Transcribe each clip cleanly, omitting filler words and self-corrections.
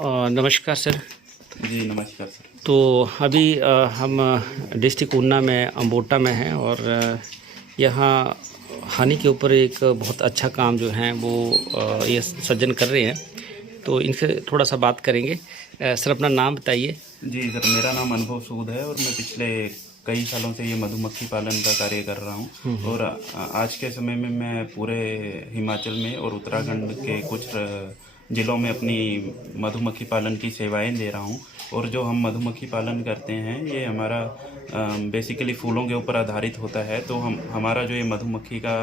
नमस्कार सर। जी नमस्कार सर। तो अभी हम डिस्ट्रिक्ट ऊना में अम्बोटा में हैं और यहाँ हानि के ऊपर एक बहुत अच्छा काम जो है वो ये सज्जन कर रहे हैं, तो इनसे थोड़ा सा बात करेंगे। सर अपना नाम बताइए। जी सर, मेरा नाम अनुभव सूद है और मैं पिछले कई सालों से ये मधुमक्खी पालन का कार्य कर रहा हूँ। और आज के समय में मैं पूरे हिमाचल में और उत्तराखंड के कुछ ज़िलों में अपनी मधुमक्खी पालन की सेवाएं दे रहा हूँ। और जो हम मधुमक्खी पालन करते हैं ये हमारा बेसिकली फूलों के ऊपर आधारित होता है। तो हमारा जो ये मधुमक्खी का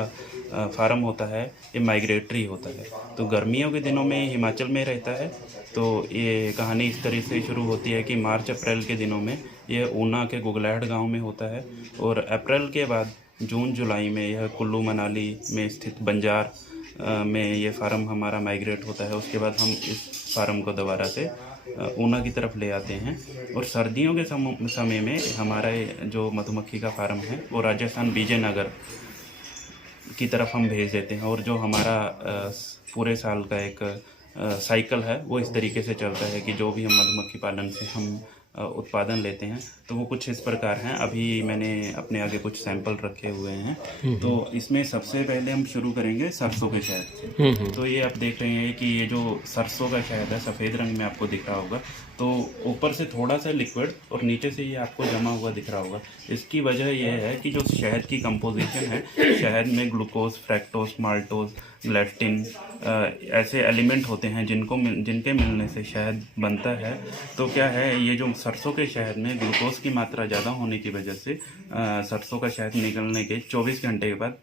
फार्म होता है ये माइग्रेटरी होता है। तो गर्मियों के दिनों में हिमाचल में रहता है। तो ये कहानी इस तरह से शुरू होती है कि मार्च अप्रैल के दिनों में यह ऊना के गुगलैहड़ गांव में होता है और अप्रैल के बाद जून जुलाई में यह कुल्लू मनाली में स्थित बंजार में ये फार्म हमारा माइग्रेट होता है। उसके बाद हम इस फार्म को दोबारा से ऊना की तरफ ले आते हैं। और सर्दियों के समय में हमारा जो मधुमक्खी का फार्म है वो राजस्थान विजयनगर की तरफ हम भेज देते हैं। और जो हमारा पूरे साल का एक साइकिल है वो इस तरीके से चलता है कि जो भी हम मधुमक्खी पालन से हम उत्पादन लेते हैं तो वो कुछ इस प्रकार हैं। अभी मैंने अपने आगे कुछ सैंपल रखे हुए हैं। तो इसमें सबसे पहले हम शुरू करेंगे सरसों के शहद से। तो ये आप देख रहे हैं कि ये जो सरसों का शहद है सफ़ेद रंग में आपको दिख रहा होगा। तो ऊपर से थोड़ा सा लिक्विड और नीचे से ये आपको जमा हुआ दिख रहा होगा। इसकी वजह यह है कि जो शहद की कंपोजिशन है, शहद में ग्लूकोज, फ्रैक्टोज, माल्टोज, ग्लेक्टिन ऐसे एलिमेंट होते हैं जिनके मिलने से शहद बनता है। तो क्या है, ये जो सरसों के शहद में ग्लूकोज की मात्रा ज़्यादा होने की वजह से सरसों का शहद निकलने के 24 घंटे के बाद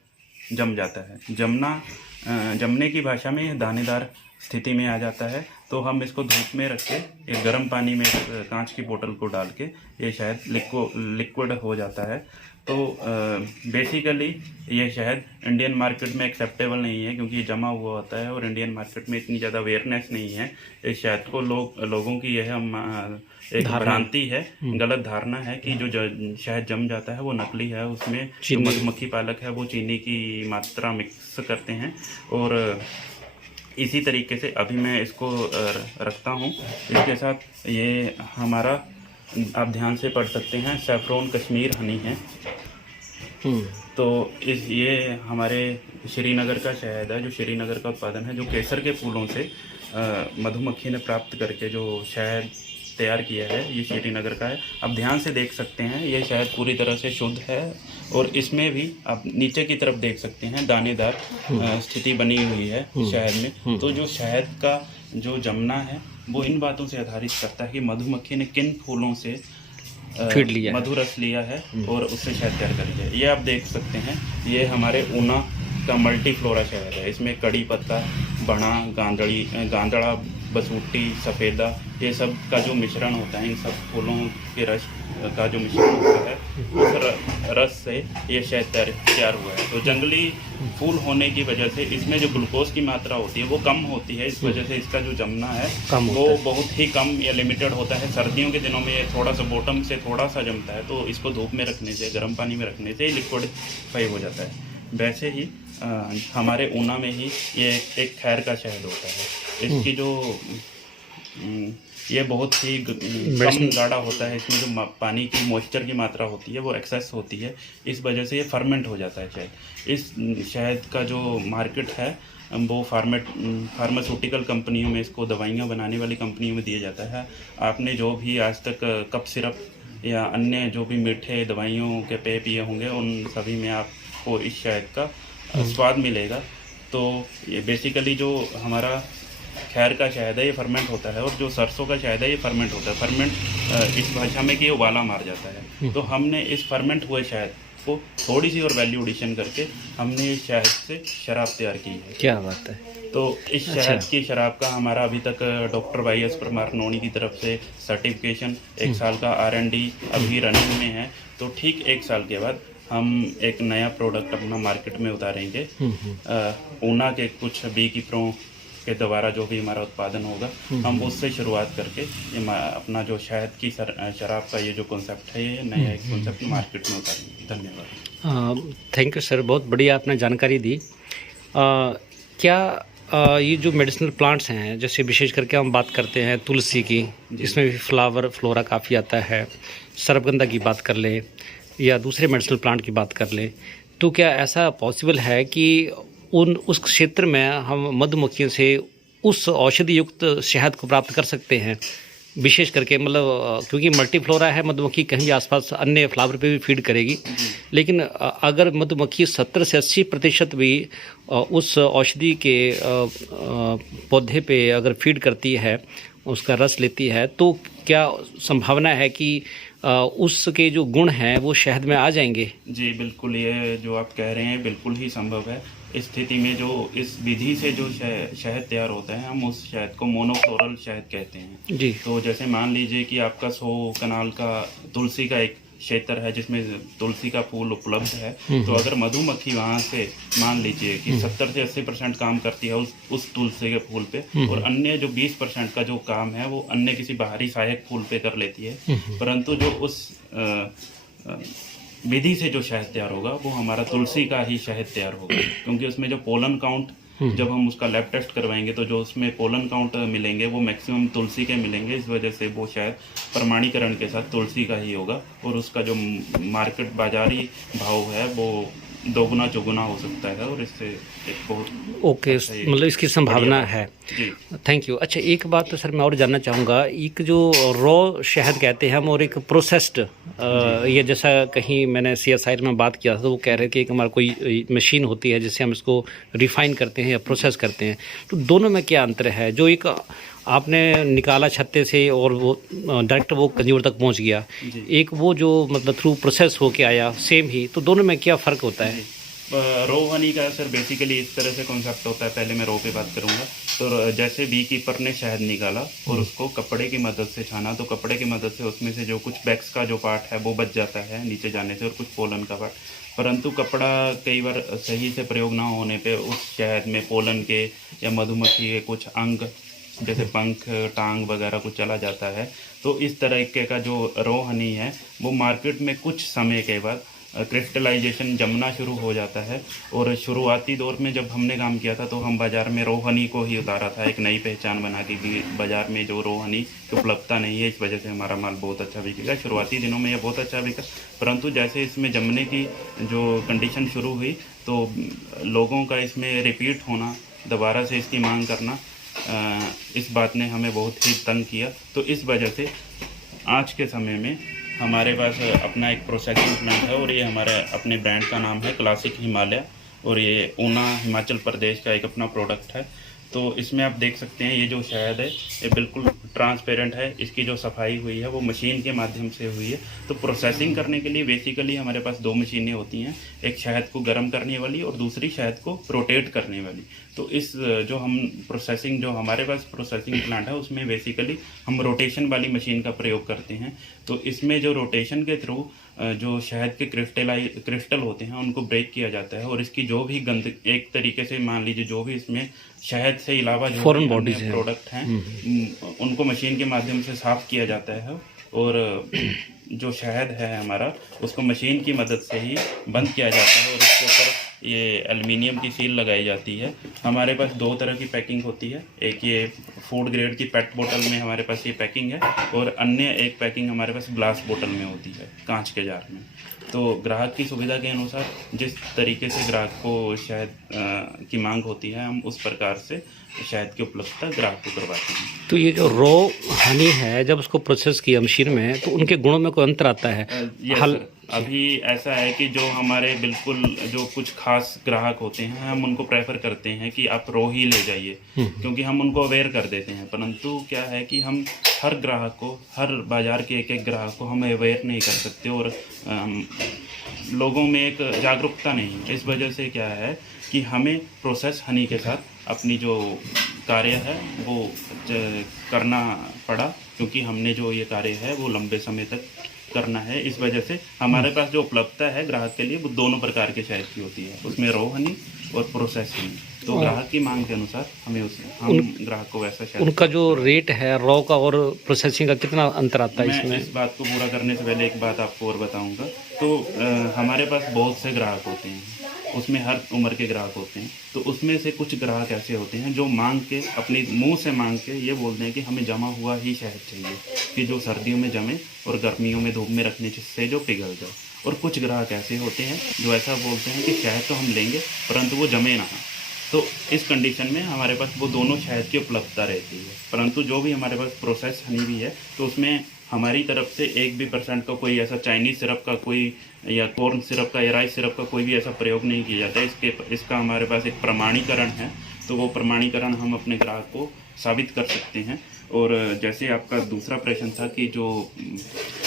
जम जाता है। जमने की भाषा में दानेदार स्थिति में आ जाता है। तो हम इसको धूप में रख के एक गर्म पानी में कांच की बोतल को डाल के ये शहद लिक्विड हो जाता है। तो बेसिकली ये शहद इंडियन मार्केट में एक्सेप्टेबल नहीं है क्योंकि ये जमा हुआ होता है और इंडियन मार्केट में इतनी ज़्यादा अवेयरनेस नहीं है इस शहद को। लोगों की यह एक भ्रांति है, गलत धारणा है कि जो शहद जम जाता है वो नकली है। उसमें जो मधुमक्खी पालक है वो चीनी की मात्रा मिक्स करते हैं। और इसी तरीके से अभी मैं इसको रखता हूँ। इसके साथ ये हमारा, आप ध्यान से पढ़ सकते हैं, सैफरॉन कश्मीर हनी है। तो ये हमारे श्रीनगर का शहद है, जो श्रीनगर का उत्पादन है, जो केसर के फूलों से मधुमक्खी ने प्राप्त करके जो शहद तैयार किया है ये श्रीनगर का है। आप ध्यान से देख सकते हैं ये शहद पूरी तरह से शुद्ध है। और इसमें भी आप नीचे की तरफ देख सकते हैं दानेदार स्थिति बनी हुई है शहद में। तो जो शहद का जो जमना है वो इन बातों से आधारित करता है कि मधुमक्खी ने किन फूलों से मधु रस लिया है और उससे शहद तैयार कर लिया है। ये आप देख सकते हैं, ये हमारे ऊना का मल्टी फ्लोरा शहद है। इसमें कड़ी पत्ता, बड़ा, गांदड़ा, बसूटी, सफ़ेदा, ये सब का जो मिश्रण होता है, इन सब फूलों के रस का जो मिश्रण होता है उस रस से ये शहद तैयार हुआ है। तो जंगली फूल होने की वजह से इसमें जो ग्लूकोज की मात्रा होती है वो कम होती है। इस वजह से इसका जो जमना है वो बहुत ही कम या लिमिटेड होता है। सर्दियों के दिनों में ये थोड़ा सा बॉटम से थोड़ा सा जमता है। तो इसको धूप में रखने से, गर्म पानी में रखने से लिक्विडिफाई हो जाता है। वैसे ही हमारे ऊना में ही ये एक खैर का शहद होता है। इसकी जो ये बहुत ही कम गाढ़ा होता है। इसमें जो पानी की मॉइस्चर की मात्रा होती है वो एक्सेस होती है। इस वजह से ये फर्मेंट हो जाता है शहद। इस शहद का जो मार्केट है वो फार्मास्यूटिकल कंपनियों में, इसको दवाइयाँ बनाने वाली कंपनियों में दिया जाता है। आपने जो भी आज तक कफ सिरप या अन्य जो भी मीठे दवाइयों के पेय पिए होंगे उन सभी में आपको इस शहद का स्वाद मिलेगा। तो ये बेसिकली जो हमारा खैर का शहद है ये फर्मेंट होता है और जो सरसों का शहद है ये फर्मेंट होता है। फर्मेंट इस भाषा में कि ये उबाला मार जाता है। तो हमने इस फर्मेंट हुए शहद को थोड़ी सी और वैल्यू एडिशन करके हमने इस शहद से शराब तैयार की है। क्या बात है। तो इस शहद की शराब का हमारा अभी तक डॉक्टर YS परमार नोनी की तरफ से सर्टिफिकेशन, 1 साल का R&D अभी रनिंग में है। तो ठीक 1 साल के बाद हम एक नया प्रोडक्ट अपना मार्केट में उतारेंगे। ऊना के कुछ बी कीपरों के द्वारा जो भी हमारा उत्पादन होगा हम उससे शुरुआत करके ये अपना जो शहद की शराब का ये जो कॉन्सेप्ट है, ये नया एक कॉन्सेप्ट मार्केट में उतारेंगे। धन्यवाद। थैंक यू सर, बहुत बढ़िया आपने जानकारी दी। क्या ये जो मेडिसिनल प्लांट्स हैं, जैसे विशेष करके हम बात करते हैं तुलसी की, इसमें भी फ्लावर फ्लोरा काफ़ी आता है। सर्पगंधा की बात कर लें या दूसरे मेडिसिनल प्लांट की बात कर लें, तो क्या ऐसा पॉसिबल है कि उस क्षेत्र में हम मधुमक्खियों से उस औषधि युक्त शहद को प्राप्त कर सकते हैं? विशेष करके मतलब क्योंकि मल्टी फ्लोरा है, मधुमक्खी कहीं भी आसपास अन्य फ्लावर पे भी फीड करेगी, लेकिन अगर मधुमक्खी 70 से 80% भी उस औषधि के पौधे पे अगर फीड करती है, उसका रस लेती है, तो क्या संभावना है कि उसके जो गुण हैं वो शहद में आ जाएंगे? जी बिल्कुल, ये जो आप कह रहे हैं बिल्कुल ही संभव है। इस स्थिति में जो इस विधि से जो शहद तैयार होता है, हम उस शहद को मोनोफ्लोरल शहद कहते हैं। जी। तो जैसे मान लीजिए कि आपका 100 कनाल का तुलसी का एक क्षेत्र है जिसमें तुलसी का फूल उपलब्ध है, तो अगर मधुमक्खी वहाँ से मान लीजिए कि 70 से 80% काम करती है उस तुलसी के फूल पे, और अन्य जो 20% का जो काम है वो अन्य किसी बाहरी सहायक फूल पे कर लेती है, परंतु जो उस विधि से जो शहद तैयार होगा वो हमारा तुलसी का ही शहद तैयार होगा, क्योंकि उसमें जो पोलन काउंट जब हम उसका लैब टेस्ट करवाएंगे तो जो उसमें पोलन काउंट मिलेंगे वो मैक्सिमम तुलसी के मिलेंगे। इस वजह से वो शायद प्रमाणीकरण के साथ तुलसी का ही होगा, और उसका जो मार्केट बाजारी भाव है वो दोगुना चौगुना हो सकता है, और इससे एक बहुत ओके, मतलब इसकी संभावना है। जी थैंक यू। अच्छा, एक बात तो सर मैं और जानना चाहूँगा, एक जो रॉ शहद कहते हैं हम और एक प्रोसेस्ड, ये जैसा कहीं मैंने CSIR में बात किया था तो वो कह रहे थे कि एक हमारा कोई मशीन होती है जिससे हम इसको रिफ़ाइन करते हैं या प्रोसेस करते हैं, तो दोनों में क्या अंतर है? जो एक आपने निकाला छत्ते से और वो डायरेक्ट वो कंज्यूमर तक पहुंच गया, एक वो जो मतलब थ्रू प्रोसेस होके आया, सेम ही, तो दोनों में क्या फ़र्क होता है? रो हनी का सर बेसिकली इस तरह से कॉन्सेप्ट होता है। पहले मैं रो पे बात करूंगा। तो जैसे बी कीपर ने शहद निकाला और उसको कपड़े की मदद से छाना, तो कपड़े की मदद से उसमें से जो कुछ बैक्स का जो पार्ट है वो बच जाता है नीचे जाने से, और कुछ पोलन का पार्ट, परंतु कपड़ा कई बार सही से प्रयोग ना होने पे उस शहद में पोलन के या मधुमक्खी के कुछ अंग जैसे पंख टांग वगैरह कुछ चला जाता है। तो इस तरीके का जो रो हनी है वो मार्केट में कुछ समय के बाद क्रिस्टलाइजेशन जमना शुरू हो जाता है, और शुरुआती दौर में जब हमने काम किया था तो हम बाज़ार में रो हनी को ही उतारा था, एक नई पहचान बना के कि बाज़ार में जो रो हनी की उपलब्धता नहीं है, इस वजह से हमारा माल बहुत अच्छा बिकेगा। शुरुआती दिनों में यह बहुत अच्छा बिका, परंतु जैसे इसमें जमने की जो कंडीशन शुरू हुई तो लोगों का इसमें रिपीट होना, दोबारा से इसकी मांग करना, इस बात ने हमें बहुत ही तंग किया। तो इस वजह से आज के समय में हमारे पास अपना एक प्रोसेसिंग प्लांट है, और ये हमारे अपने ब्रांड का नाम है क्लासिक हिमालय, और ये ऊना हिमाचल प्रदेश का एक अपना प्रोडक्ट है। तो इसमें आप देख सकते हैं ये जो शहद है ये बिल्कुल ट्रांसपेरेंट है, इसकी जो सफाई हुई है वो मशीन के माध्यम से हुई है। तो प्रोसेसिंग करने के लिए बेसिकली हमारे पास दो मशीनें होती हैं, एक शहद को गर्म करने वाली और दूसरी शहद को रोटेट करने वाली। तो इस जो हम प्रोसेसिंग जो हमारे पास प्रोसेसिंग प्लांट है उसमें बेसिकली हम रोटेशन वाली मशीन का प्रयोग करते हैं। तो इसमें जो रोटेशन के थ्रू जो शहद के क्रिस्टल होते हैं उनको ब्रेक किया जाता है, और इसकी जो भी गंद एक तरीके से मान लीजिए जो भी इसमें शहद से अलावा जो फॉरेन बॉडीज प्रोडक्ट हैं उनको मशीन के माध्यम से साफ़ किया जाता है, और जो शहद है हमारा उसको मशीन की मदद से ही बंद किया जाता है, और उसके ऊपर ये एल्युमिनियम की सील लगाई जाती है। हमारे पास दो तरह की पैकिंग होती है, एक ये फूड ग्रेड की पेट बोतल में हमारे पास ये पैकिंग है, और अन्य एक पैकिंग हमारे पास ग्लास बोतल में होती है, कांच के जार में। तो ग्राहक की सुविधा के अनुसार जिस तरीके से ग्राहक को शहद की मांग होती है हम उस प्रकार से शहद की उपलब्धता ग्राहक को करवाते हैं। तो ये जो रॉ हनी है जब उसको प्रोसेस किया मशीन में तो उनके गुणों में कोई अंतर आता है? अभी ऐसा है कि जो हमारे बिल्कुल जो कुछ खास ग्राहक होते हैं हम उनको प्रेफर करते हैं कि आप रो ही ले जाइए, क्योंकि हम उनको अवेयर कर देते हैं। परंतु क्या है कि हम हर ग्राहक को, हर बाज़ार के एक एक ग्राहक को हम अवेयर नहीं कर सकते, और लोगों में एक जागरूकता नहीं। इस वजह से क्या है कि हमें प्रोसेस हनी के साथ अपनी जो कार्य है वो करना पड़ा, क्योंकि हमने जो ये कार्य है वो लंबे समय तक करना है। इस वजह से हमारे पास जो उपलब्धता है ग्राहक के लिए वो दोनों प्रकार के शहद की होती है, उसमें रो हनी और प्रोसेस हनी। तो ग्राहक की मांग के अनुसार हमें हम ग्राहक को वैसा शहद। उनका जो रेट है रॉ का और प्रोसेसिंग का कितना अंतर आता है इसमें? मैं इस बात को पूरा करने से पहले एक बात आपको और बताऊंगा। तो हमारे पास बहुत से ग्राहक होते हैं, उसमें हर उम्र के ग्राहक होते हैं। तो उसमें से कुछ ग्राहक ऐसे होते हैं जो मांग के, अपने मुंह से मांग के ये बोलते हैं कि हमें जमा हुआ ही शहद चाहिए, कि जो सर्दियों में जमे और गर्मियों में धूप में रखने से जो पिघल जाए। और कुछ ग्राहक ऐसे होते हैं जो ऐसा बोलते हैं कि शहद तो हम लेंगे परंतु वो जमे ना। तो इस कंडीशन में हमारे पास वो दोनों शहद की उपलब्धता रहती है। परंतु जो भी हमारे पास प्रोसेस हनी भी है तो उसमें हमारी तरफ से 1% का कोई ऐसा चाइनीज़ सिरप का कोई या कॉर्न सिरप का या राइस सिरप का कोई भी ऐसा प्रयोग नहीं किया जाता है। इसका हमारे पास एक प्रमाणीकरण है, तो वो प्रमाणीकरण हम अपने ग्राहक को साबित कर सकते हैं। और जैसे आपका दूसरा प्रश्न था कि जो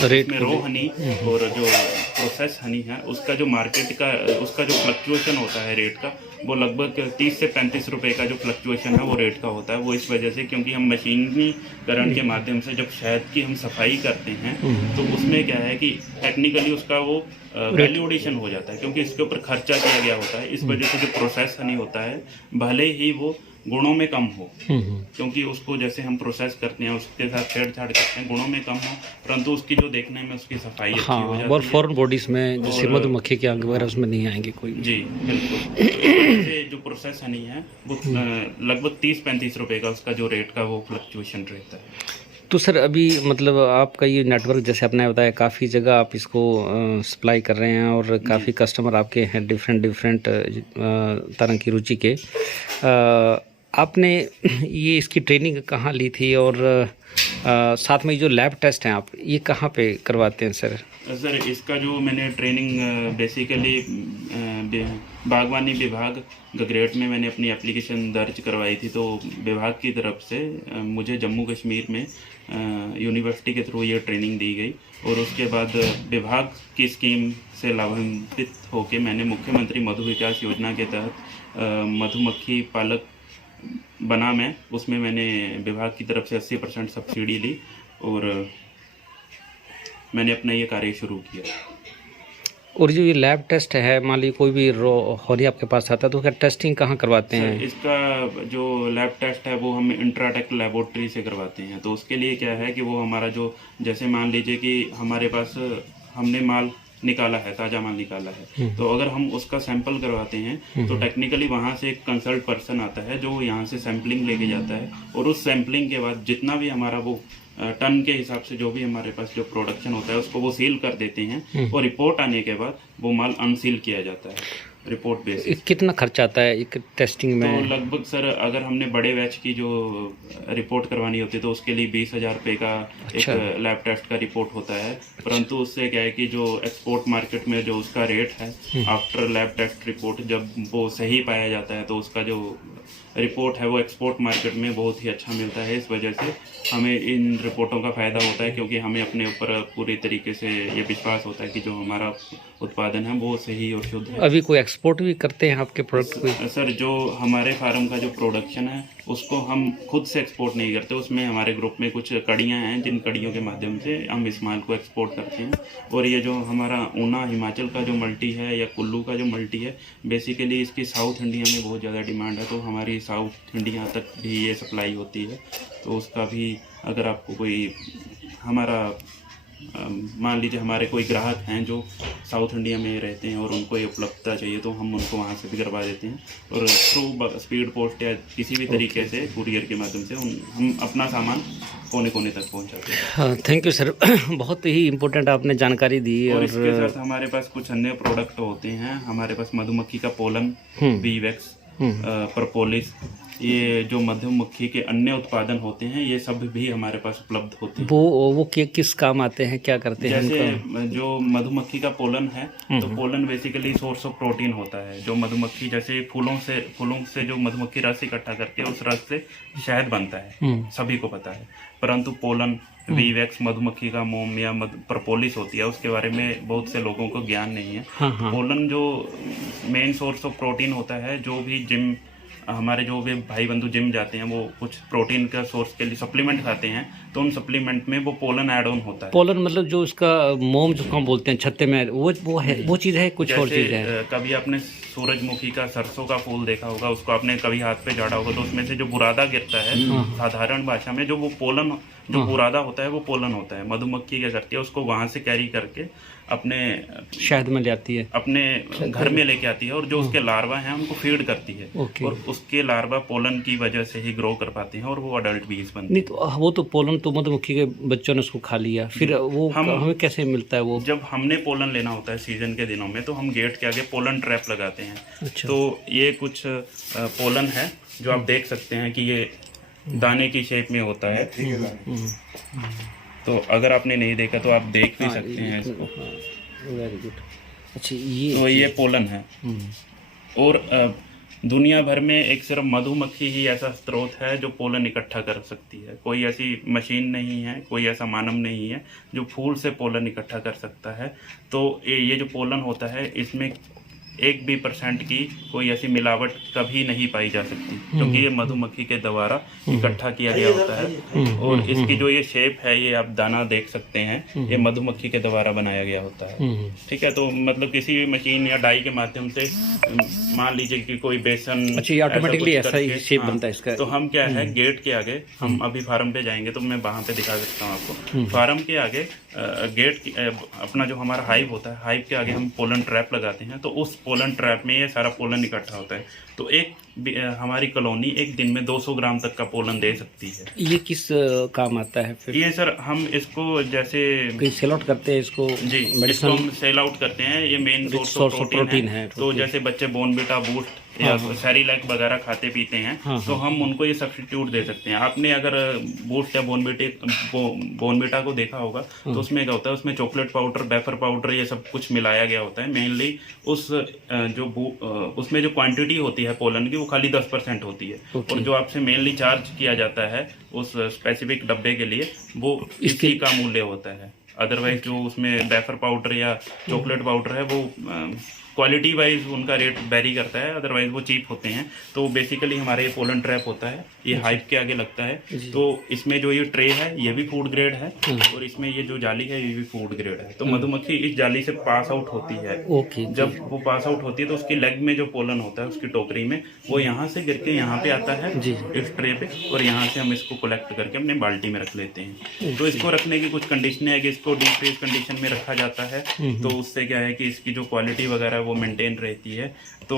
रेट में रो हनी और जो प्रोसेस हनी है उसका जो मार्केट का उसका जो फ्लक्चुएशन होता है रेट का, वो लगभग 30 से 35 रुपए का जो फ्लक्चुएशन है वो रेट का होता है। वो इस वजह से क्योंकि हम मशीनीकरण के माध्यम से जब शहद की हम सफाई करते हैं तो उसमें क्या है कि टेक्निकली उसका वो वैल्यू एडिशन हो जाता है, क्योंकि इसके ऊपर खर्चा किया गया होता है। इस वजह से जो प्रोसेस हनी होता है भले ही वो गुणों में कम हो, क्योंकि उसको जैसे हम प्रोसेस करते हैं उसके साथ छेड़छाड़ करते हैं, गुणों में कम हो परंतु उसकी जो देखने में उसकी सफाई अच्छी हो जाती है। और फॉरेन बॉडीज में जैसे मधुमक्खी के अंग वगैरह उसमें नहीं आएंगे कोई। जी बिल्कुल। जैसे जो प्रोसेस हनी है वो लगभग 30-35 रुपए का उसका जो रेट का वो फ्लक्चुएशन रहता है। तो सर अभी मतलब आपका ये नेटवर्क जैसे आपने बताया काफ़ी जगह आप इसको सप्लाई कर रहे हैं और काफ़ी कस्टमर आपके हैं डिफरेंट तरह की रुचि के। आपने ये इसकी ट्रेनिंग कहाँ ली थी और साथ में जो लैब टेस्ट हैं आप ये कहाँ पे करवाते हैं सर? सर इसका जो मैंने ट्रेनिंग बेसिकली बागवानी विभाग गगरेट में मैंने अपनी एप्लीकेशन दर्ज करवाई थी। तो विभाग की तरफ से मुझे जम्मू कश्मीर में यूनिवर्सिटी के थ्रू ये ट्रेनिंग दी गई और उसके बाद विभाग की स्कीम से लाभान्वित होकर मैंने मुख्यमंत्री मधु विकास योजना के तहत मधुमक्खी पालक बना मैं, उसमें मैंने विभाग की तरफ से 80% सब्सिडी ली और मैंने अपना ये कार्य शुरू किया। और जो ये लैब टेस्ट है, मान लीजिए कोई भी होनी आपके पास आता है तो क्या टेस्टिंग कहाँ करवाते हैं? इसका जो लैब टेस्ट है वो हम इंट्राटेक लेबोरेटरी से करवाते हैं। तो उसके लिए क्या है कि वो हमारा जो, जैसे मान लीजिए कि हमारे पास हमने माल निकाला है, ताज़ा माल निकाला है, तो अगर हम उसका सैंपल करवाते हैं तो टेक्निकली वहाँ से एक कंसल्ट पर्सन आता है जो यहाँ से सैंपलिंग लेके जाता है और उस सैंपलिंग के बाद जितना भी हमारा वो टन के हिसाब से जो भी हमारे पास जो प्रोडक्शन होता है उसको वो सील कर देते हैं और रिपोर्ट आने के बाद वो माल अनसील किया जाता है रिपोर्ट बेसिस। कितना खर्चा आता है एक टेस्टिंग में? तो लगभग सर अगर हमने बड़े बैच की जो रिपोर्ट करवानी होती है तो उसके लिए 20,000 रुपये का एक लैब टेस्ट का रिपोर्ट होता है। परंतु उससे क्या है कि जो एक्सपोर्ट मार्केट में जो उसका रेट है आफ्टर लैब टेस्ट रिपोर्ट, जब वो सही पाया जाता है तो उसका जो रिपोर्ट है वो एक्सपोर्ट मार्केट में बहुत ही अच्छा मिलता है। इस वजह से हमें इन रिपोर्टों का फ़ायदा होता है, क्योंकि हमें अपने ऊपर पूरी तरीके से ये विश्वास होता है कि जो हमारा उत्पादन है वो सही और शुद्ध है। अभी कोई एक्सपोर्ट भी करते हैं आपके प्रोडक्ट को? सर जो हमारे फार्म का जो प्रोडक्शन है उसको हम खुद से एक्सपोर्ट नहीं करते, उसमें हमारे ग्रुप में कुछ कड़ियाँ हैं जिन कड़ियों के माध्यम से हम इस माल को एक्सपोर्ट करते हैं। और ये जो हमारा ऊना हिमाचल का जो मल्टी है या कुल्लू का जो मल्टी है, बेसिकली इसकी साउथ इंडिया में बहुत ज़्यादा डिमांड है, तो हमारी साउथ इंडिया तक भी ये सप्लाई होती है। तो उसका भी अगर आपको कोई हमारा मान लीजिए हमारे कोई ग्राहक हैं जो साउथ इंडिया में रहते हैं और उनको ये उपलब्धता चाहिए तो हम उनको वहाँ से भी करवा देते हैं और थ्रू स्पीड पोस्ट या किसी भी तरीके से कुरियर के माध्यम से हम अपना सामान कोने कोने तक पहुँचाते हैं। हाँ, थैंक यू सर, बहुत ही इम्पोर्टेंट आपने जानकारी दी। और इसके साथ हमारे पास कुछ अन्य प्रोडक्ट होते हैं। हमारे पास मधुमक्खी का पोलन, बी वैक्स, प्रपोलिस, ये जो मधुमक्खी के अन्य उत्पादन होते हैं ये सब भी हमारे पास उपलब्ध होते हैं। वो किस काम आते हैं, क्या करते हैं? जैसे जो मधुमक्खी का पोलन है तो pollen basically source of protein होता है। जो मधुमक्खी जैसे फूलों से जो मधुमक्खी रस इकट्ठा करके उस रस से शहद बनता है, सभी को पता है। परंतु पोलन, बी वैक्स, मधुमक्खी का मोम या प्रपोलिस होती है, उसके बारे में बहुत से लोगों को ज्ञान नहीं है। पोलन जो मेन सोर्स ऑफ प्रोटीन होता है, जो भी जिम हमारे जो भी भाई बंधु जिम जाते हैं वो कुछ प्रोटीन का सोर्स के लिए सप्लीमेंट खाते हैं, तो उन सप्लीमेंट में वो पोलन ऐड ऑन होता है। पोलन मतलब जो उसका मोम जो हम बोलते हैं छत्ते में, वो है, वो चीज़ है, कुछ और चीज़ है? कभी आपने सूरजमुखी का सरसों का फूल देखा होगा, उसको आपने कभी हाथ पे झाड़ा होगा तो उसमें से जो बुरादा गिरता है, साधारण भाषा में जो वो पोलन, जो बुरादा होता है वो पोलन होता है। मधुमक्खी क्या करती है, उसको वहाँ से कैरी करके अपने शहद में ले आती है। अपने घर में लेके आती है और जो उसके लार्वा हैं उनको फीड करती है। ओके। और उसके लार्वा पोलन की वजह से ही ग्रो कर पाते हैं और वो अडल्ट बीज बनते नहीं तो वो तो पोलन तो मधुमक्खी के बच्चों ने उसको खा लिया, फिर वो हमें कैसे मिलता है वो? हैं। जब हमने पोलन लेना होता है सीजन के दिनों में तो हम गेट के आगे पोलन ट्रैप लगाते हैं। अच्छा। तो ये कुछ पोलन है जो आप देख सकते हैं कि ये दाने की शेप में होता है। तो अगर आपने नहीं देखा तो आप देख भी सकते हैं इसको। Very good. अच्छा तो ये पोलन है। और दुनिया भर में एक सिर्फ मधुमक्खी ही ऐसा स्रोत है जो पोलन इकट्ठा कर सकती है। कोई ऐसी मशीन नहीं है, कोई ऐसा मानव नहीं है जो फूल से पोलन इकट्ठा कर सकता है। तो ये जो पोलन होता है इसमें 1% की कोई ऐसी मिलावट कभी नहीं पाई जा सकती, क्योंकि ये मधुमक्खी के द्वारा इकट्ठा किया गया होता है। और इसकी जो ये शेप है, ये आप दाना देख सकते हैं, ये मधुमक्खी के द्वारा बनाया गया होता है। ठीक है। तो मतलब किसी भी मशीन या डाई के माध्यम से मान लीजिए कि कोई बेसन, अच्छा ये ऑटोमेटिकली ऐसा ही शेप हाँ, बनता है इसका। तो हम क्या है गेट के आगे, हम अभी फार्म पे जाएंगे तो मैं वहां पे दिखा सकता हूँ आपको। फार्म के आगे गेट अपना जो हमारा हाइव होता है, हाइव के आगे हम पोलन ट्रैप लगाते हैं। तो उस पोलन ट्रैप में ये सारा पोलन इकट्ठा होता है। तो हमारी कॉलोनी एक दिन में 200 ग्राम तक का पोलन दे सकती है। ये किस काम आता है फिर? ये सर हम इसको जैसे कहीं सेल आउट करते हैं इसको? जी, इसको हम सेल आउट करते हैं। ये मेन सोर्स ऑफ प्रोटीन है। तो जैसे बच्चे बोर्नविटा, बूस्ट या सेरिलैक वगैरह खाते पीते हैं, तो हम उनको ये सब्स्टिट्यूट दे सकते हैं। आपने अगर बूस्ट या बोर्नविटा को देखा होगा तो उसमें क्या होता है, उसमें चॉकलेट पाउडर, वेफर पाउडर, ये सब कुछ मिलाया गया होता है। मेनली उसमें जो क्वांटिटी होती है पोलन की वो खाली 10% होती है। और जो आपसे मेनली चार्ज किया जाता है उस स्पेसिफिक डब्बे के लिए वो इसी का मूल्य होता है। अदरवाइज जो उसमें वेफर पाउडर या चॉकलेट पाउडर है वो क्वालिटी वाइज उनका रेट वेरी करता है, अदरवाइज वो चीप होते हैं। तो बेसिकली हमारे ये पोलन ट्रैप होता है, ये हाइव के आगे लगता है। तो इसमें जो ये ट्रे है ये भी फूड ग्रेड है और इसमें ये जो जाली है ये भी फूड ग्रेड है। तो मधुमक्खी इस जाली से पास आउट होती है। ओके। जब वो पास आउट होती है तो उसकी लेग में जो पोलन होता है उसकी टोकरी में, वो यहाँ से गिर के यहाँ पे आता है इस ट्रे पे, और यहाँ से हम इसको कलेक्ट करके अपने बाल्टी में रख लेते हैं। तो इसको रखने की कुछ कंडीशन है कि इसको डीप फ्रीज कंडीशन में रखा जाता है। तो उससे क्या है कि इसकी जो क्वालिटी वगैरह वो मेंटेन रहती है। तो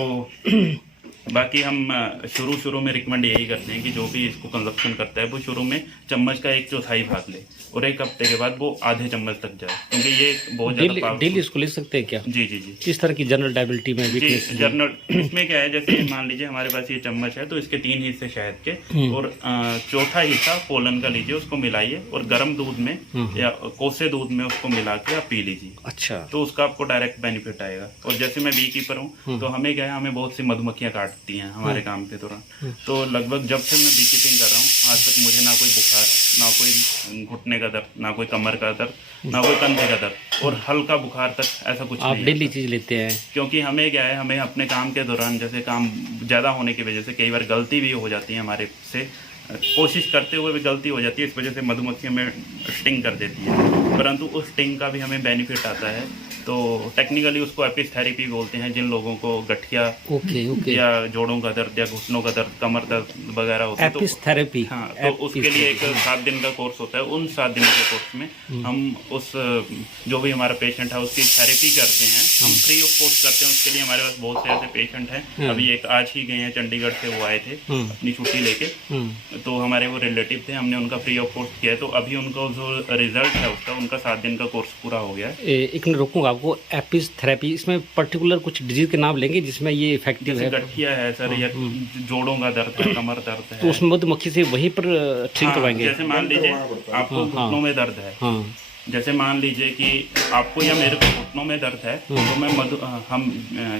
बाकी हम शुरू में रिकमेंड यही करते हैं कि जो भी इसको कंजप्शन करता है वो शुरू में चम्मच का 1/4 भाग ले और 1 हफ्ते के बाद वो आधे चम्मच तक जाए, क्योंकि ये बहुत ज्यादा डेली इसको ले सकते हैं क्या? जी। किस तरह की जनरल डायबिलिटी में वीकनेस? जनरल इसमें क्या है, जैसे मान लीजिए हमारे पास ये चम्मच है तो इसके 3 हिस्से शहद के और चौथा हिस्सा पोलन का लीजिए, उसको मिलाइए और गर्म दूध में या कोसे दूध में उसको मिला के आप पी लीजिए। अच्छा। तो उसका आपको डायरेक्ट बेनिफिट आएगा। और जैसे मैं बी कीपर हूँ तो हमें क्या है, हमें बहुत सी मधुमक्खियां काटती हैं हमारे काम के दौरान। तो लगभग जब से मैं बी कीपिंग कर रहा हूँ आज तक मुझे ना कोई बुखार, ना कोई घुटने का दर्द, ना कोई कमर का दर्द, ना कोई कंधे का दर्द और हल्का बुखार तक ऐसा कुछ आप नहीं। डेली चीज लेते हैं? क्योंकि हमें क्या है, हमें अपने काम के दौरान जैसे काम ज़्यादा होने की वजह से कई बार गलती भी हो जाती है हमारे से, कोशिश करते हुए भी गलती हो जाती है, इस वजह से मधुमक्खी हमें स्टिंग कर देती है। परंतु उस स्टिंग का भी हमें बेनिफिट आता है। तो टेक्निकली उसको एपिस थेरेपी बोलते हैं। जिन लोगों को गठिया या जोड़ों का दर्द या घुटनों का दर्द, कमर दर्द वगैरह होता है, एपिस थेरेपी, हाँ, तो उसके लिए एक 7 दिन का कोर्स होता है। उन 7 दिनों के कोर्स में हम उस जो भी हमारा पेशेंट है उसकी थेरेपी करते हैं, हम फ्री ऑफ कॉस्ट करते हैं। उसके लिए हमारे पास बहुत से ऐसे पेशेंट हैं। अभी एक आज ही गए हैं चंडीगढ़ से, वो आए थे अपनी छुट्टी लेके, तो हमारे वो रिलेटिव थे, हमने उनका फ्री ऑफ कॉस्ट किया है। तो अभी उनको जो रिजल्ट है उसका, उनका 7 दिन का कोर्स पूरा हो गया है। एक मिनट रोकूंगा आपको। एपिस थेरेपी, इसमें पर्टिकुलर कुछ डिजीज के नाम लेंगे जिसमें ये इफेक्टिव है? गठिया है सर, या जोड़ों का दर्द है, कमर दर्द है, तो उसमें मधुमक्खी से वहीं पर ठीक करवाएंगे? जैसे मान लीजिए आपको घुटनों में दर्द है, जैसे मान लीजिए कि आपको या मेरे को घुटनों में दर्द है, तो मैं हम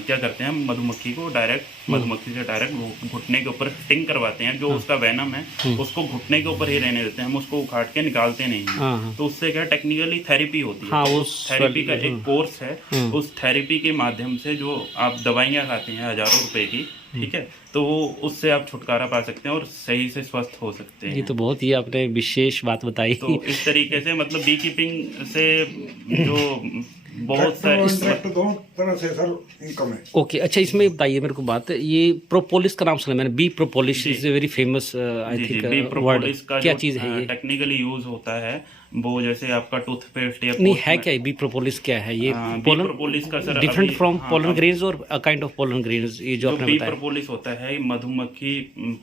क्या करते हैं, मधुमक्खी को मधुमक्खी से डायरेक्ट घुटने के ऊपर स्टिंग करवाते हैं। जो उसका वेनम है उसको घुटने के ऊपर ही रहने देते हैं, हम उसको उखाड़ के निकालते नहीं हैं। तो उससे क्या टेक्निकली थेरेपी होती है। उस थेरेपी का एक कोर्स है। उस थेरेपी के माध्यम से जो आप दवाइयाँ खाते हैं हज़ारों रुपए की, ठीक है, तो उससे आप छुटकारा पा सकते हैं और सही से स्वस्थ हो सकते हैं। ये तो बहुत ही आपने विशेष बात बताई। तो इस तरीके से मतलब बी कीपिंग से जो बहुत सारे दोनों तरह से सर इनकम है। ओके। अच्छा, इसमें बताइए मेरे को बात, ये प्रोपोलिस का नाम सुना मैंने, B propolis is very famous I think word, क्या चीज़ है ये? टेक्निकली यूज होता है वो जैसे आपका टूथपेस्ट या नहीं है क्या बी प्रोपोलिस क्या है ये? पोलन प्रोपोलिस का sir different from pollen grains और काइंड ऑफ पोलन ग्रेन्स, ये जो आपने बी बताया। प्रोपोलिस होता है, मधुमक्खी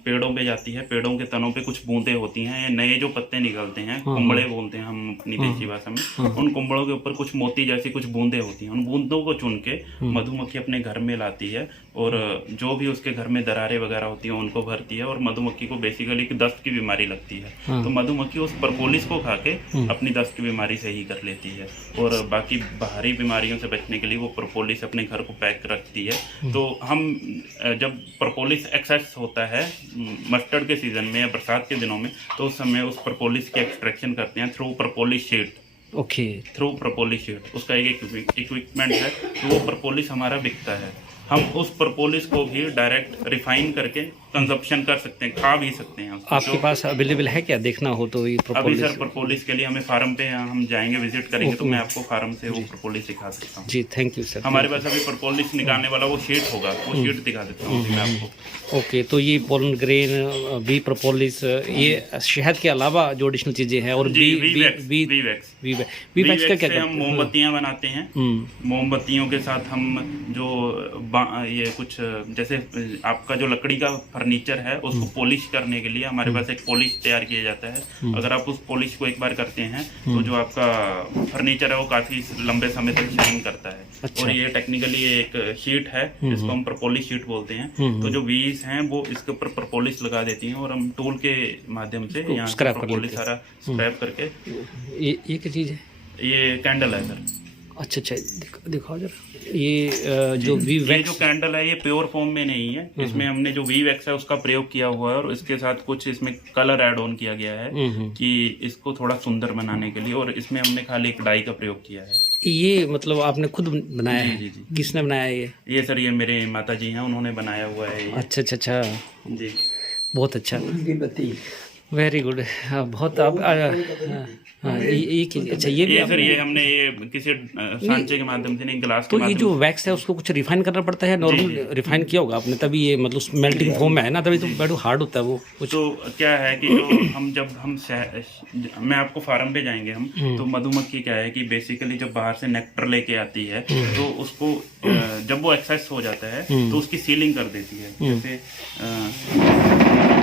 पेड़ों पे जाती है, पेड़ों के तनों पे कुछ बूंदें होती हैं, नए जो पत्ते निकलते हैं, कुंबड़े बोलते हैं हम अपनी देसी भाषा में, उन कुंबड़ों के ऊपर कुछ मोती जैसी कुछ बूंदें होती हैं, उन बूंदों को चुन के मधुमक्खी अपने घर में लाती है और जो भी उसके घर में दरारें वगैरह होती हैं उनको भरती है, और मधुमक्खी को बेसिकली दस्त की बीमारी लगती है तो मधुमक्खी उस प्रोपोलिस को खा के अपनी दस्त की बीमारी सही कर लेती है, और बाकी बाहरी बीमारियों से बचने के लिए वो प्रोपोलिस अपने घर को पैक रखती है। तो हम जब प्रोपोलिस एक्सेस होता है मस्टर्ड के सीजन में या बरसात के दिनों में, तो उस समय उस प्रोपोलिस की एक्सट्रैक्शन करते हैं through propolis sheet. Okay, through propolis sheet उसका एक इक्विपमेंट है, तो वो प्रोपोलिस हमारा बिकता है। हम उस प्रोपोलिस को भी डायरेक्ट रिफाइन करके कंजप्शन कर सकते हैं, खा भी सकते हैं उसको। आपके पास अवेलेबल है क्या? देखना हो तो ये अभी प्रोपोलिस। सर प्रोपोलिस के लिए हमें फार्म पे हम जाएंगे, विजिट करेंगे तो मैं आपको फार्म से वो प्रोपोलिस दिखा सकता हूँ। जी थैंक यू सर। हमारे पास अभी प्रोपोलिस निकालने वाला वो शीट होगा, वो शीट दिखा देता हूँ मैं आपको। ओके, तो ये पोलन ग्रेन, बी प्रोपोलिस, ये शहद के अलावा जो एडिशनल चीजें हैं, और जी, बी वीवैक्स वीवैक्स का क्या से हम मोमबत्तियां बनाते हैं। मोमबत्तियों के साथ हम जो ये कुछ जैसे आपका जो लकड़ी का फर्नीचर है उसको पॉलिश करने के लिए हमारे पास एक पॉलिश तैयार किया जाता है। अगर आप उस पॉलिश को एक बार करते हैं तो जो आपका फर्नीचर है वो काफी लंबे समय तक शाइन करता है। अच्छा। और ये टेक्निकली एक शीट है जिसको हम प्रोपोलिस शीट बोलते हैं। तो जो वीज हैं वो इसके ऊपर प्रोपोलिस लगा देती हैं और हम टूल के माध्यम से यहाँ से प्रोपोलिस सारा स्क्रैप करके। ये क्या चीज है? ये कैंडल है सर। अच्छा अच्छा, दिखाओ जरा। ये जो वी ये जो कैंडल है ये प्योर फॉर्म में नहीं है, इसमें हमने जो वी वैक्स है उसका प्रयोग किया हुआ है और इसके साथ कुछ इसमें कलर ऐड ऑन किया गया है कि इसको थोड़ा सुंदर बनाने के लिए, और इसमें हमने खाली एक डाई का प्रयोग किया है। ये मतलब आपने खुद बनाया है? जी, जी। किसने बनाया ये सर ये मेरे माता जी हैं, उन्होंने बनाया हुआ है ये। अच्छा अच्छा अच्छा, जी बहुत अच्छा, वेरी गुड। बहुत आप अच्छा ये भी सर ये हमने ये किसी सांचे के माध्यम से नहीं, गिलास तो के ये जो वैक्स है उसको कुछ रिफाइन करना पड़ता है? नॉर्मल रिफाइन किया होगा आपने तभी ये मतलब मेल्टिंग फॉर्म में है ना, तभी तो बड़ा हार्ड होता है वो कुछ। तो क्या है कि जो हम जब हम मैं आपको फार्म पे जाएंगे हम, तो मधुमक्खी क्या है कि बेसिकली जब बाहर से नेक्टर लेके आती है तो उसको जब वो एक्सेस हो जाता है तो उसकी सीलिंग कर देती है। जैसे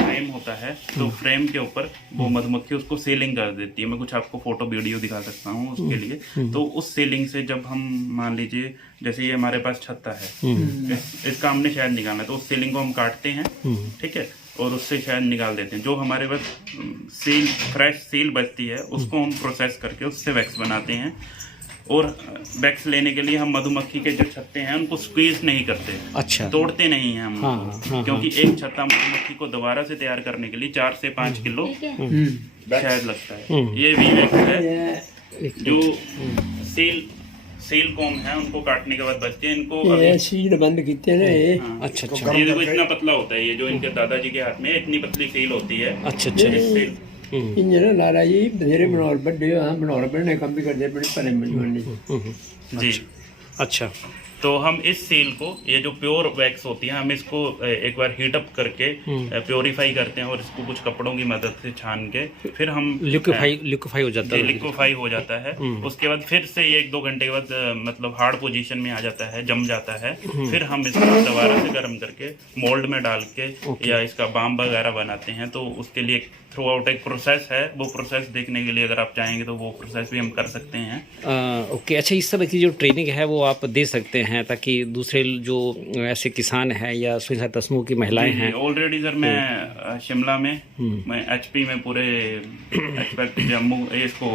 फ्रेम होता है तो फ्रेम के ऊपर वो मधुमक्खी उसको सीलिंग कर देती है। मैं कुछ आपको फोटो वीडियो दिखा सकता हूँ उसके लिए। तो उस सीलिंग से जब हम मान लीजिए जैसे ये हमारे पास छत्ता है, इसका हमने शहद निकालना है तो उस सीलिंग को हम काटते हैं, ठीक है, और उससे शहद निकाल देते हैं। जो हमारे पास सील फ्रेश सील बचती है उसको हम प्रोसेस करके उससे वैक्स बनाते हैं। और वैक्स लेने के लिए हम मधुमक्खी के जो छत्ते हैं उनको स्क्वीज नहीं करते, अच्छा, तोड़ते नहीं हैं हम उनको, क्योंकि एक छत्ता मधुमक्खी को दोबारा से तैयार करने के लिए 4 से 5 किलो शहद लगता है। ये वी वैक्स है जो सील कॉम है उनको काटने के बाद बचते हैं। इनको सील बंद किते ना ये। अच्छा अच्छा, ये देखो इतना पतला होता है, ये जो इनके दादाजी के हाथ में इतनी पतली सील होती है। अच्छा अच्छा, सील इंज ना लाला जी बथेरे बनाओ बड़े हाँ बनाओ बड़े काम भी करते बड़े परे मजबूत जी। अच्छा, तो हम इस सील को, ये जो प्योर वैक्स होती है, हम इसको एक बार हीट अप करके प्योरीफाई करते हैं और इसको कुछ कपड़ों की मदद से छान के फिर हम लिक्विफाई हो जाता है। लिक्विफाई हो जाता है। उसके बाद फिर से 1-2 घंटे के बाद मतलब हार्ड पोजीशन में आ जाता है, जम जाता है। फिर हम इसको दोबारा से गर्म करके मोल्ड में डाल के या इसका बाम वगैरह बनाते हैं। तो उसके लिए थ्रू आउट एक प्रोसेस है, वो प्रोसेस देखने के लिए अगर आप चाहेंगे तो वो प्रोसेस भी हम कर सकते हैं। ओके, अच्छा, इस तरह की जो ट्रेनिंग है वो आप दे सकते हैं ताकि दूसरे जो ऐसे किसान हैं या स्वयं समूह की महिलाएं हैं। ऑलरेडी सर मैं शिमला में, मैं एचपी में पूरे एक्सपेक्ट जम्मू इसको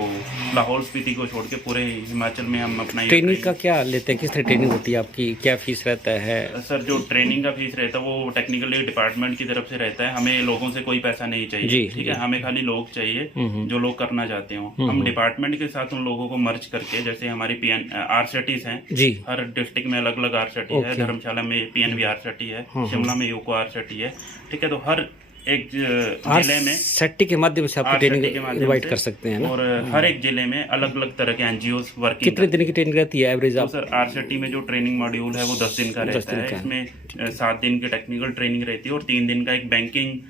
लाहौल स्पीति को छोड़ के पूरे हिमाचल में हम अपना ट्रेनिंग का क्या लेते हैं? किस तरह ट्रेनिंग होती है आपकी? क्या फीस रहता है? सर जो ट्रेनिंग का फीस रहता है वो टेक्निकली डिपार्टमेंट की तरफ से रहता है। हमें लोगों से कोई पैसा नहीं चाहिए, ठीक है, हमें खाली लोग चाहिए जो लोग करना चाहते हो। हम डिपार्टमेंट के साथ उन लोगों को मर्ज करके, जैसे हमारी आरसीटीज हैं जी, हर डिस्ट्रिक्ट में अलग अलग आरसीटी है। धर्मशाला में पीएनबी आरसीटी है, शिमला में यूको आरसीटी है, ठीक है। तो हर एक जिले में सेट्टी के माध्यम से आपकी RCT ट्रेनिंग के माध्यम इनवाइट से कर सकते हैं ना। और हर एक जिले में अलग अलग तरह के एनजीओ वर्किंग। कितने दिन की ट्रेनिंग रहती है एवरेज तो आप? सर आरसीटी में जो ट्रेनिंग मॉड्यूल है वो 10 दिन का 10 रहता दिन है। का। इसमें 7 दिन की टेक्निकल ट्रेनिंग रहती है और 3 दिन का एक बैंकिंग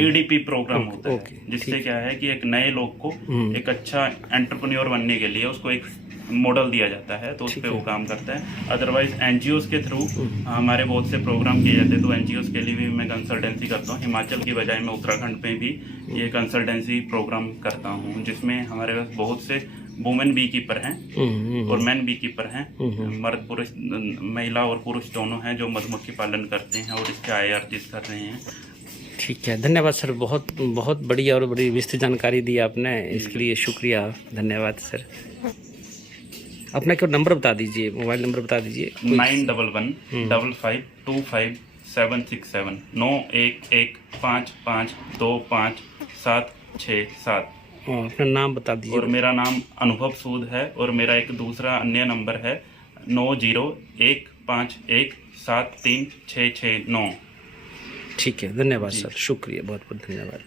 ईडीपी प्रोग्राम होता है, ओके, जिससे क्या है कि एक नए लोग को एक अच्छा एंटरप्रेन्योर बनने के लिए उसको एक मॉडल दिया जाता है, तो उस पर वो काम करता है। अदरवाइज एनजीओज के थ्रू हमारे बहुत से प्रोग्राम किए जाते हैं, तो एनजीओज के लिए भी मैं कंसल्टेंसी करता हूँ। हिमाचल की बजाय मैं उत्तराखंड में भी ये कंसल्टेंसी प्रोग्राम करता हूँ, जिसमें हमारे पास बहुत से वुमेन बी कीपर हैं और मैन बी कीपर हैं। मर्द पुरुष, महिला और पुरुष दोनों हैं जो मधुमक्खी पालन करते हैं और इसके IRTs कर रहे हैं। ठीक है, धन्यवाद सर। बहुत बहुत बढ़िया और बड़ी विस्तृत जानकारी दी आपने, इसके लिए शुक्रिया, धन्यवाद सर। अपना क्यों नंबर बता दीजिए, मोबाइल नंबर बता दीजिए। 9115552767 911555256767। और अपना नाम बता दीजिए। और मेरा नाम अनुभव सूद है और मेरा एक दूसरा अन्य नंबर है 9015173669। ठीक है, धन्यवाद सर, शुक्रिया, बहुत बहुत धन्यवाद।